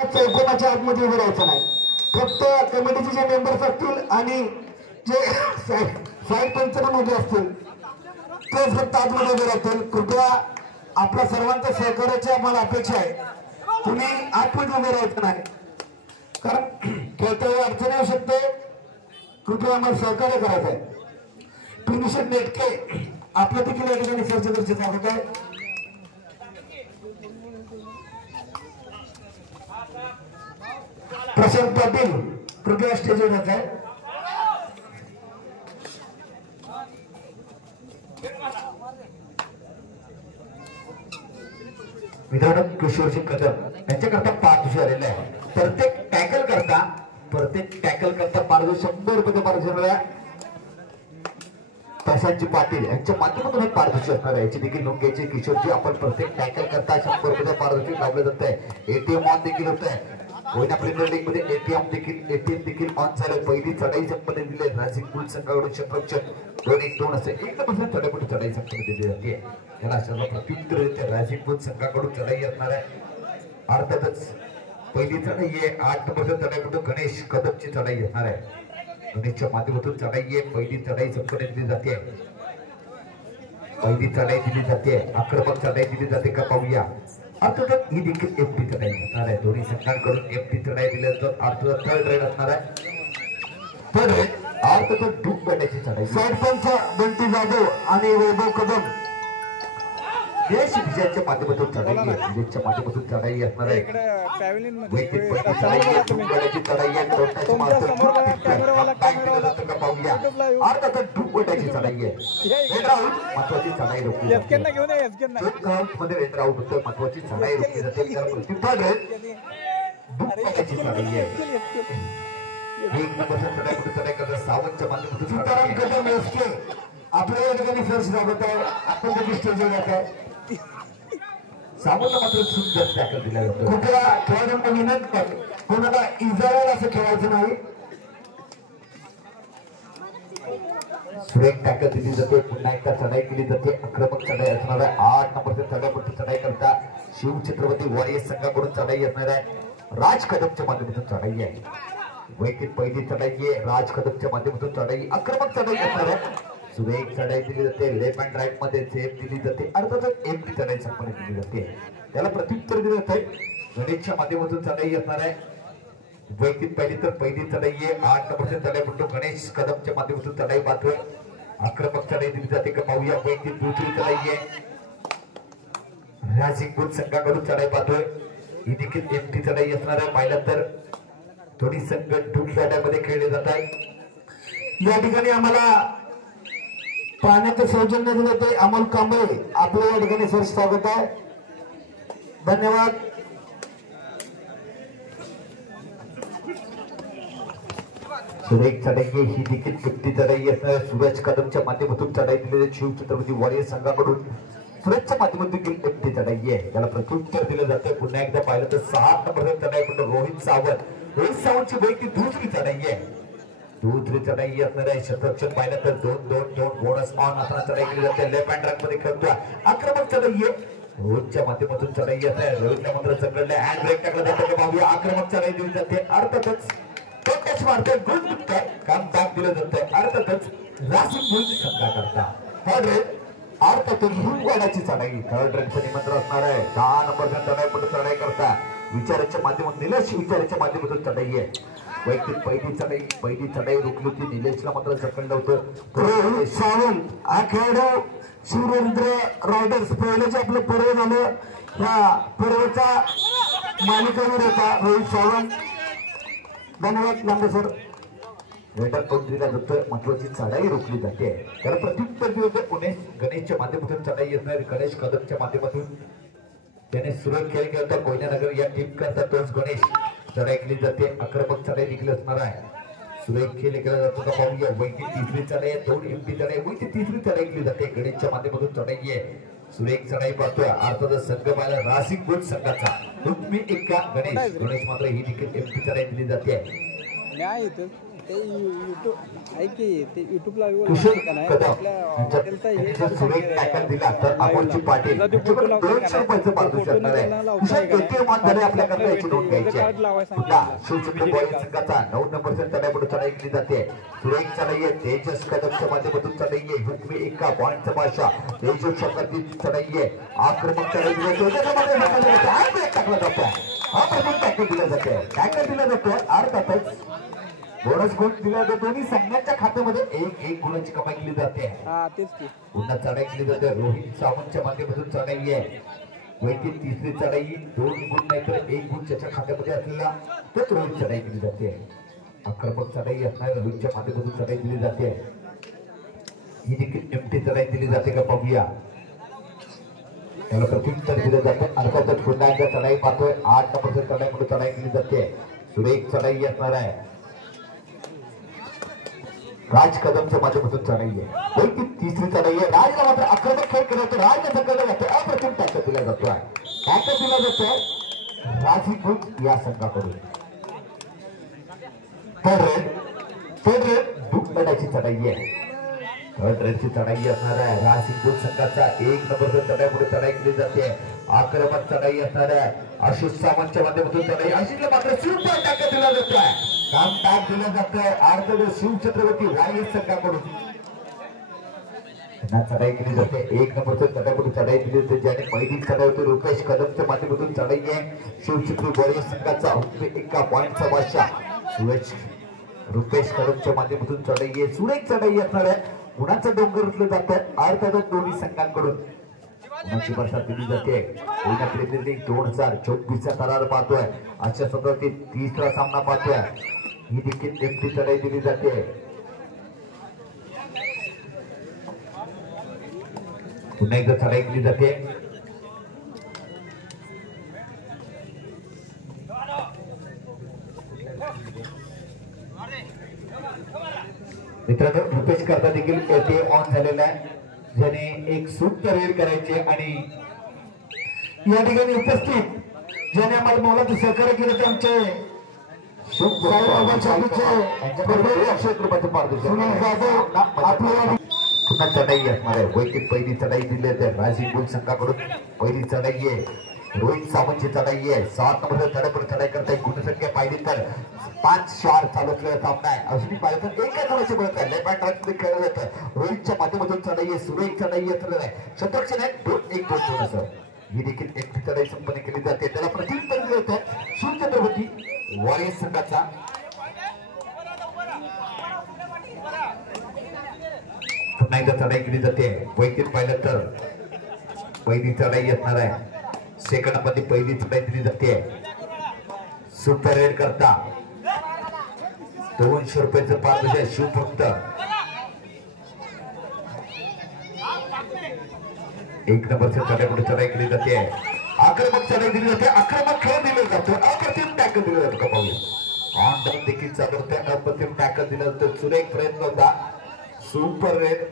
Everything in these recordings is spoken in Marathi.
चौकोनाच्या आतमध्ये उभे राहायचं नाही. फक्त कमिटीचे जे मेंबर्स असतील आणि जे साईड पंच पण उभे असतील ते फक्त आतमध्ये उभे राहतील. कृपया आपल्या सर्वांच्या सहकार्याची आम्हाला अपेक्षा आहे. तुम्ही आतमध्ये उभे राहायचं नाही, कारण खेळता वेळी अडचण येऊ शकते. कृपया आम्हाला सहकार्य करायचं आहे. फिनिशर नेटके आपल्या देखील या ठिकाणी चर्चेचे स्वागत आहे. प्रशांत पाटील कृपया स्टेजवर येत आहे. मित्रांनो, किशोरजी कदम यांच्याकरता पारितोषिक आलेलं आहे. प्रत्येक टॅकल करता पारितोषिक 100 रुपये पारितोषिक. प्रशांतजी पाटील यांच्या माध्यमातून पारितोषिक असणार आहे. याची देखील नोंद घ्यायची. किशोरजी आपण प्रत्येक टॅकल करता 100 रुपये पारितोषिक लावलं जात आहे. एटीएम ऑन देखील होत आहे. कोयना प्रीमियर लीग मध्ये एटीएम देखील ऑन झालं. पहिली चढाई संपन्न दिली नाशिक बुल्स संघाकडून क्षेत्ररक्षण 2-1-2 असे एकदम चढाई चढाई संपन्न दिली जाते. त्याला सर्व प्रत्युत्तर देते. नाशिक बुल्स संघाकडून चढाई असणार आहे. अर्थातच पहिली चढाई आहे. 8 नंबरच्या चढाईकडून गणेश कदमची चढाई असणार आहे. गणेशच्या माध्यमातून चढाई आहे. पहिली चढाई संपन्न दिली जाते. पहिली चढाई दिली जाते. आक्रमक चढाई दिली जाते का पाहूया. अर्थातच ही देखील एफटी चढाई असणार आहे. दोन्ही संघांकडून एफटी चढाई दिली जातात. अर्थातच थर्ड रेड असणार आहे. थर्ड रेड अर्थातच डूब बॅटाची चढाई. सरपंच बंटी जाधव आणि वैभव कदम देश विजयाच्या माध्यमातून चढाई आहे. विजयाच्या माध्यमातून चढाई असणार आहे. वैयक्तिक चढाई आहे. डूब बॅटाची चढाई आहे. पाहूया. अर्थातच डूब बॅटाची चढाई आहे. महत्वाची चढाई रोखली जाते. मध्ये रेड राऊंड होतं. महत्वाची चढाई रोखली जाते. डूब बॅटाची चढाई आहे. 1 नंबरच्या चढाईकडून चढाई करतात. सावंतच्या माध्यमातून सीताराम कदम एसके आपल्या या ठिकाणी फर्स्ट लागत आहे. आपण देखील स्टेजवर येत आहे. सावंतला मात्र सुंदर टॅकल दिला जातो. कृपया खेळाडूंना विनंती आहे, कोणाला इजावर असं खेळायचं नाही. सुरेख टॅकल दिली जाते. पुन्हा एकदा चढाई केली जाते. आक्रमक चढाई असणार आहे. 8 नंबरच्या चढाईवरती चढाई करता शिवछत्रपती वॉरियर्स संघाकडून चढाई असणार आहे. राज कदमच्या माध्यमातून चढाई आहे. वैयक्तिक पहिली चढाई आहे. राज कदमच्या माध्यमातून चढाई आक्रमक चढाई असणार आहे. सुरेख चढाई दिली जाते. लेफ्ट अँड राईट मध्ये सेफ दिली जाते. अर्थातच एमटी चढाई संपन्न केली जाते. त्याला प्रत्युत्तर दिलं जात आहे. गणेशच्या माध्यमातून चढाई असणार आहे. वैयक्तिक पहिली चढाई आहे. 8 नंबरच्या चढाईकडून गणेश कदमच्या माध्यमातून चढाई पाहतोय. आक्रमक चढाई दिली जाते का पाहूया. वैयक्तिक दुसरी चढाई आहे. नाशिक बुल्स संघाकडून चढाई पाहतोय. ही देखील एमटी चढाई असणार आहे. पाहिलं तर दोन्ही संघ डूब बॅटामध्ये खेळले जात आहेत. या ठिकाणी आम्हाला पाण्याचं सौजन्य दिलं ते अमोल कांबळे आपल्या या ठिकाणी सर स्वागत आहे. धन्यवाद. सुरेख चढाई ही देखील 50 चढाई असणार. सूरज कदमच्या माध्यमातून चढाई दिलेली शिवछत्रपती वॉरियर्स संघाकडून सूरजच्या माध्यमातून देखील 50 चढाई आहे. त्याला प्रत्युत्तर दिलं जातं. पुन्हा एकदा पाहिलं तर 6 नंबरच्या चढाईकडून रोहित सावंतची वैयक्तिक दुसरी चढाई आहे. दुसरी चढाई असणार आहे. क्षेत्ररक्षण पाहिलं तर 2-2-2 बोनस ऑन असताना चढाई केली जाते. लेफ्ट हँड रन मध्ये खेळतोय. आक्रमक चढाई आहे. रोहितच्या माध्यमातून चढाई येत आहे. रोहितला मात्र चढले हँड ब्रेक टाकला जातो. बाबूया आक्रमक चढाई दिली जाते. अर्थातच टच मारते. गुड काम बॅक दिलं जातं. अर्थातच नाशिक बुल्स संघा करता थर्ड रेड अर्थातच गुडवाड्याची चढाई. थर्ड रेडचं निमंत्रण असणार आहे. 10 नंबरच्या चढाईकडून चढाई करता विचाराच्या माध्यमातून निलेश विचाराच्या माध्यमातून चढाई आहे. वैयक्तिक पहिली चढाई रोखली होती. निलेशला मात्र झकंड होतं. सावंत हा खेळाडू शिवरेंद्र रायडर्स पहिलं जे आपलं पर्व झालं या पर्वचा मालिकावीर होता रोहित सावंत. धन्यवाद लांबे सर. रेडर करून दिला जातं. महत्वाची चढाई रोखली जाते. त्याला प्रत्युत्तर दिलं होतं. पुणे गणेशच्या माध्यमातून चढाई येणार. गणेश कदमच्या माध्यमातून त्याने सुरेख खेळ खेळता. कोयना नगर या टीम करता तोच गणेश चढाई केली जाते. आक्रमक चढाई देखील असणार आहे. सुरेख खेळ केला जातो का पाहूया. वैयक्तिक तिसरी चढाई आहे. 2 एमटी चढाई. वैयक्तिक तिसरी चढाई केली जाते. गणेशच्या माध्यमातून चढाई आहे. सुरेख चढाई पाहतोय. अर्थातच संघ पाहिला नाशिक बुल्स संघाचा तुम्ही एका गणेश मात्र ही देखील एमटी चढाई दिली जाते. नाही इथं ते युट्यूब ऐक की ते युट्यूबला किशोर का नाही कदम आपल्या हॉटेलचा हे यांचा सुरेख टॅकल दिला तर अमोलची पाटील फोटो लावतो 200 रुपयाचं पारितोषिक असणार आहे. किशोर पेटे मान झाले आपल्याकडे याची नोंद घ्यायची आहे. पुन्हा शिवचंद्र बॉय संघाचा 9 नंबरचा तडापुढे चढाई केली जाते. सुरेख चढाई तेजस कदमच्या माध्यमातून चढाई आहे. हुकमी एका पॉइंटचा भाषा तेजस शब्दाची चढाई आहे. आक्रमक चढाई टाकला जातो. हा प्रथम टॅकल दिला जाते. टॅकल दिला जातो अर्थातच बोनस गुण दिला जातो. दोन्ही संघांच्या खात्यामध्ये एक गुणांची कमाई केली जाते. पुन्हा चढाई केली जाते. रोहित सावंतच्या माध्यमातून चढाई आहे. वैयक्तिक तिसरी चढाई 2 गुण नाही तर 1 गुण त्याच्या खात्यामध्ये असलेला तोच रोहित चढाई केली जाते. आक्रमक चढाई असणाऱ्या रोहितच्या माध्यमातून चढाई दिली जाते. ही देखील नेमकी चढाई दिली जाते का पाहूया. त्याला प्रत्युत्तर दिलं जातं. अर्थातच पुन्हा एकदा चढाई पाहतोय. 8 नंबरच्या चढाईमध्ये चढाई केली जाते. सुरेख चढाई असणार आहे. राज कदमच्या माध्यमातून चढाई आहे. वैयक्तिक तिसरी चढाई आहे. राजला मात्र आक्रमक खेळ केला तर राजला संघाला जातो. अप्रतिम टॅकल दिला जातोय. टॅकल दिला जातोय राजीव या संघाकडून. थर्ड रेड लढायची चढाई आहे. थर्ड रेडची चढाई असणार आहे. राजीव संघाचा 1 नंबरचा चढाई पुढे चढाई केली जाते. आक्रमक चढाई असणार आहे. आशिष सावंतच्या माध्यमातून चढाई. आशिषला मात्र सुपर टॅकल दिला जातोय. काम टॅक दिलं जातंय अर्धवेळ शिवछत्रपती वायएस संघाकडून. त्यांना चढाई केली जाते. 1 नंबरचं चढाईकडून चढाई दिली जाते. ज्याने पहिली चढाई होती रुपेश कदमच्या माध्यमातून चढाई आहे. शिवछत्रपती वायएस संघाचा एका पॉइंटचा बादशाह रुपेश कदमच्या माध्यमातून चढाई आहे. सुरेख चढाई असणार आहे. गुणाचं डोंगर उचलं जातं अर्थातच दोन्ही संघांकडून. गुणाची वर्षा दिली जाते. प्रीमियर लीग 2024चा करार पाहतोय. अशा सत्रातील 3रा सामना पाहतोय. ही देखील एकटी चढाई दिली जाते. पुन्हा एकदा चढाई केली जाते. मित्रांनो रुपेश करता देखील ते ऑन झालेला आहे. ज्याने एक सूक्त रेड करायचे आणि या ठिकाणी उपस्थित ज्याने आम्हाला मोलाचं सहकार्य केलं ते आमचे पुन्हा चढाई असणार आहे. वैयक्तिक पहिली चढाई दिली आहे राजीव संघाकडून. पहिली चढाई आहे. रोहित सावंतची चढाई आहे. 7 नंबरचा चढाईकडून चढाई करताय. गुणसंख्या पाहिली तर 5-4 चालू असलेला सामना आहे. अजूनही पाहिलं तर एका जणाची बनत आहे. लेफ्ट ट्रॅकमध्ये खेळलं जातं. रोहितच्या माध्यमातून चढाई आहे. सुरेख चढाई असलेलं आहे. शतरक्षण आहे 2-1-2 असं. ही देखील एकटी चढाई संपन्न केली जाते. त्याला प्रत्युत्तर दिलं होतं शिवछत्रपती वायएस संघाचा. पुन्हा एकदा चढाई केली जाते. वैयक्तिक पाहिलं तर पहिली चढाई असणार आहे. सेकंड मध्ये पहिली चढाई दिली जाते. सुपर रेड करता 200 रुपयाचं पारितोषिक शिव फक्त 1 नंबरच्या चढाईकडे चढाई केली जाते. आक्रमक चढाई दिली जाते. आक्रमक खेळ दिला जातो. अप्रतिम टॅकल दिला जातो का पाहूया. ऑन डाऊन देखील चालू होते. अप्रतिम टॅकल दिला जातो. सुरेख प्रयत्न होता. सुपर रेड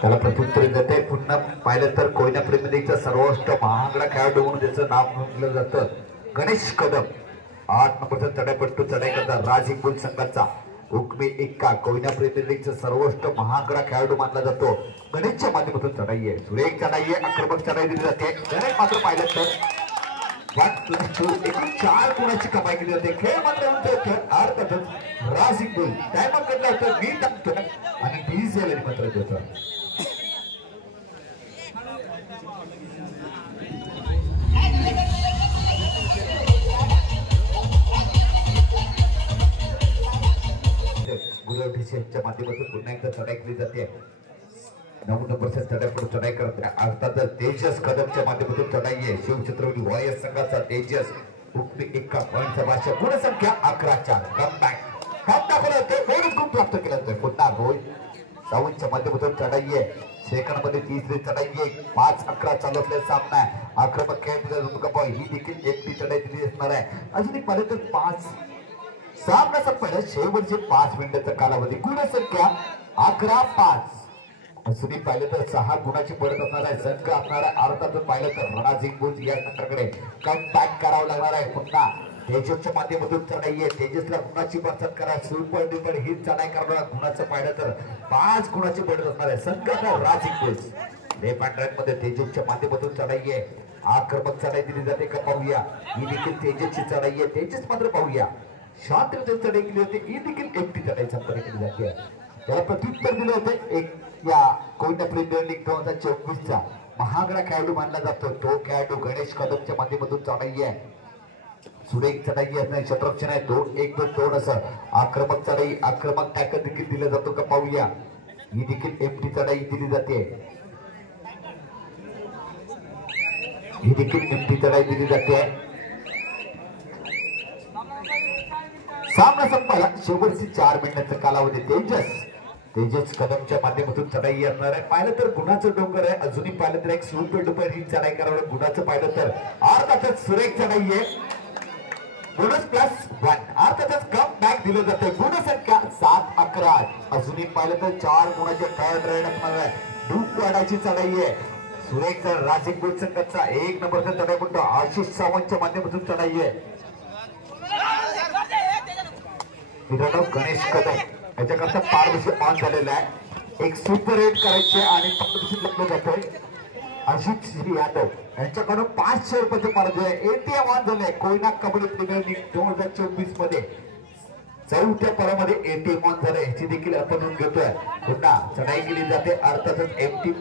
त्याला प्रत्युत्तर देते. पुन्हा पाहिलं तर कोयना प्रीमियर लीगचा सर्वोच्च महागडा खेळाडू म्हणून त्याचं नाव नोंदलं जातं गणेश कदम. 8 नंबरचा चढाईपट्टू चढाई करता राजीव संघाचा हुकमी एक्का कोयना प्रीमियर लीगचा सर्वोच्च महागडा खेळाडू मानला जातो. गणेशच्या माध्यमातून चढाई आहे. सुरेख चढाई आहे. आक्रमक चढाई दिली जाते. गणेश मात्र पाहिलं तर 4 गुणाची कमाई केली जाते. खेळ मात्र अर्थातच राजीव टायमर कडला होतं. मी टाकतो आणि डीझेल मात्र देतो. गुरुच्या माध्यमातून पुन्हा एकदा चढाई केली जाते. 9 नंबरच्या चढाईकडून चढाई करते. अर्थातच तेजस कदमच्या माध्यमातून चढाई आहे. शिवछत्रपती वायएस संघाचा तेजस हुकमी एका पॉइंटचा भाषा. गुणसंख्या 11-4 कम दाखवलं होते. बोनस गुण प्राप्त केलं जातं. पुन्हा रोहित सावंतच्या माध्यमातून चढाई आहे. सेकंड मध्ये तिसरी चढाई आहे. 5-11 चालू असलेला सामना आहे. आक्रमक खेळ दिला जातो का ही देखील एकटी चढाई दिली असणार आहे. अजून एक पाहिलं तर 5 सामना संपला. शेवटचे 5 मिनिटाचा कालावधी. गुणसंख्या 11-5. अजूनही पाहिलं तर 6 गुणाची पडत असणार आहे संघ असणारा अर्थातून पाहिलं तर रणजिंग बुल्स या संघाकडे कम बॅक करावं लागणार आहे पुन्हा तेजसच्या माध्यमातून चढाई आहे तेजसला गुणाची बचत करा सुपर डुपर ही चढाई करणार गुणाचं पाहिलं तर 5 गुणाची पडत असणार आहे संघाचा रणजिंग बुल्स लेफ्ट हँड राईट मध्ये तेजसच्या माध्यमातून चढाई आहे आक्रमक चढाई दिली जाते का पाहूया ही देखील तेजसची चढाई आहे तेजस मात्र पाहूया शांततेने चढाई केली होती ही देखील एकटी चढाई संपन्न केली जाते त्याला प्रत्युत्तर दिले होते एक या कोयना प्रीमियर लीग 2024 चा महागडा खेळाडू मानला जातो तो खेळाडू गणेश कदमच्या माध्यमातून चढाई आहे सुरेख चढाई आहे शतरक्षण आहे 2-1-2 असं आक्रमक चढाई आक्रमक टॅकल देखील दिला जातो का पाहूया ही देखील एमटी चढाई दिली जाते ही देखील एमटी चढाई दिली जाते सामना संपायला शेवटची 4 मिनिटाचा कालावधी तेजस कदमच्या माध्यमातून चढाई असणार आहे पाहिलं तर गुणाचं डोंगर आहे अजूनही पाहिलं तर एक सुपर डुपर ही चढाई करावं गुणाचं पाहिलं तर अर्थातच सुरेख चढाई आहे बोनस +1 अर्थातच कम बॅक दिलं जातं गुणसंख्या 7-11 अजूनही पाहिलं तर 4 गुणाचे थर्ड राईड असणार आहे डूब वाढायची चढाई आहे सुरेख राजिंग बुल्स संघाचा 1 नंबरचा चढाई म्हणतो आशिष सावंतच्या माध्यमातून चढाई आहे मित्रांनो गणेश कदम याच्याकरता पारदर्शी ऑन झालेला आहे एक सुपर रेड करायचे आणि पारदर्शी लग्न जातोय अजित श्री यादव यांच्याकडून 500 रुपयाचे पारदर्शी आहे एटीएम ऑन झाले कोयना कबड्डी प्रीमियर लीग 2024 मध्ये 4थ्या परामध्ये एटीएम ऑन झाले याची देखील आपण नोंद घेतोय पुन्हा चढाई केली जाते अर्थातच एमटी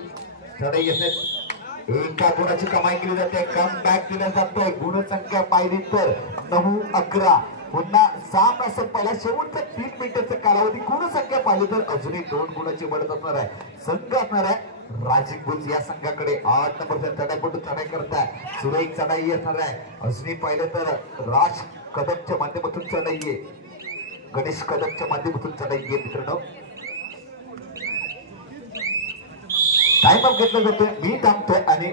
चढाई असते एका गुणाची कमाई केली जाते कम बॅक दिला जातोय गुणसंख्या पाहिली तर 9-11 पुन्हा सामना संपायला शेवटचा 3 मिनिटाचा कालावधी गुणसंख्या पाहिली तर अजूनही 2 गुणाची बढ़त असणार आहे संघ असणार आहे राजिंग बुल्स या संघाकडे 8 नंबरचा चढाईपटू चढाई करताय सुरेख चढाई असणार आहे अजूनही पाहिलं तर राज कदमच्या माध्यमातून चढाई आहे गणेश कदमच्या माध्यमातून चढाई आहे मित्रांनो टाइम अप घेतला जातोय मी थांबतोय आणि